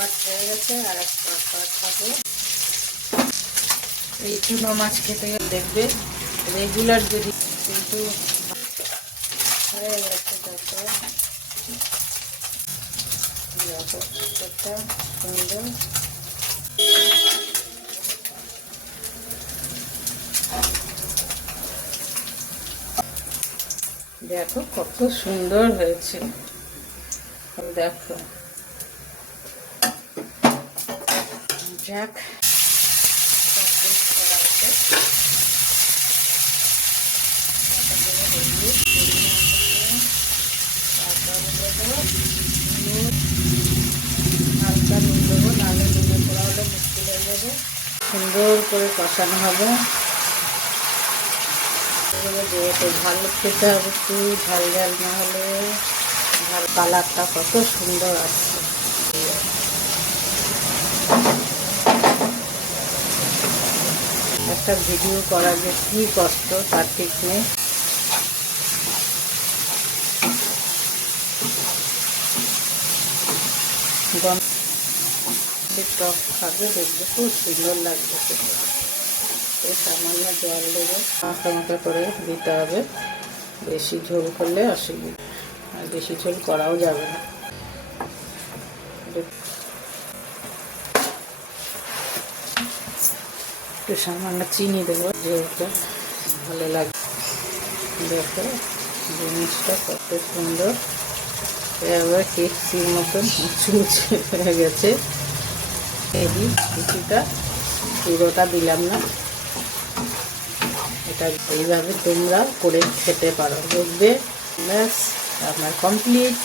পাট হয়ে গেছে, আর একটা পাট হবে। এই চুনো মাছ খেতে দেখবে রেগুলার যদি, কিন্তু হয়ে গেছে সুন্দর। দেখো কত সুন্দর হয়েছে, দেখো। যাক, হালকা নুন দেবো, নাহলে নুনে পোড়া হলে মুশকিল হয়ে যাবে। সুন্দর করে কষানো হবে। যেহেতু ঝাল খেতে হবে, একটু ঝাল ঝাল না হলে ঝাল। কালারটা কত সুন্দর আসছে। একটা ভিডিও করা যে কি কষ্ট তার ঠিক নেই। টক খাবে, দেখবে খুব সুন্দর লাগবে খেতে। সামান্য জল দেবো, মাখা মাখা করে দিতে হবে। বেশি ঝোল করলে অসুবিধা, আর বেশি ঝোল করাও যাবে না। একটু সামান্য চিনি দেবো, যেহেতু ভালো লাগবে। দেখো জিনিসটা কত সুন্দর, এবার কেকসির মতন উঁচু হয়ে গেছে। এই কিছুটা, পুরোটা দিলাম না। এটা এইভাবে তোমরা করে খেতে পারো, দেখবে ব্যাস আপনার কমপ্লিট।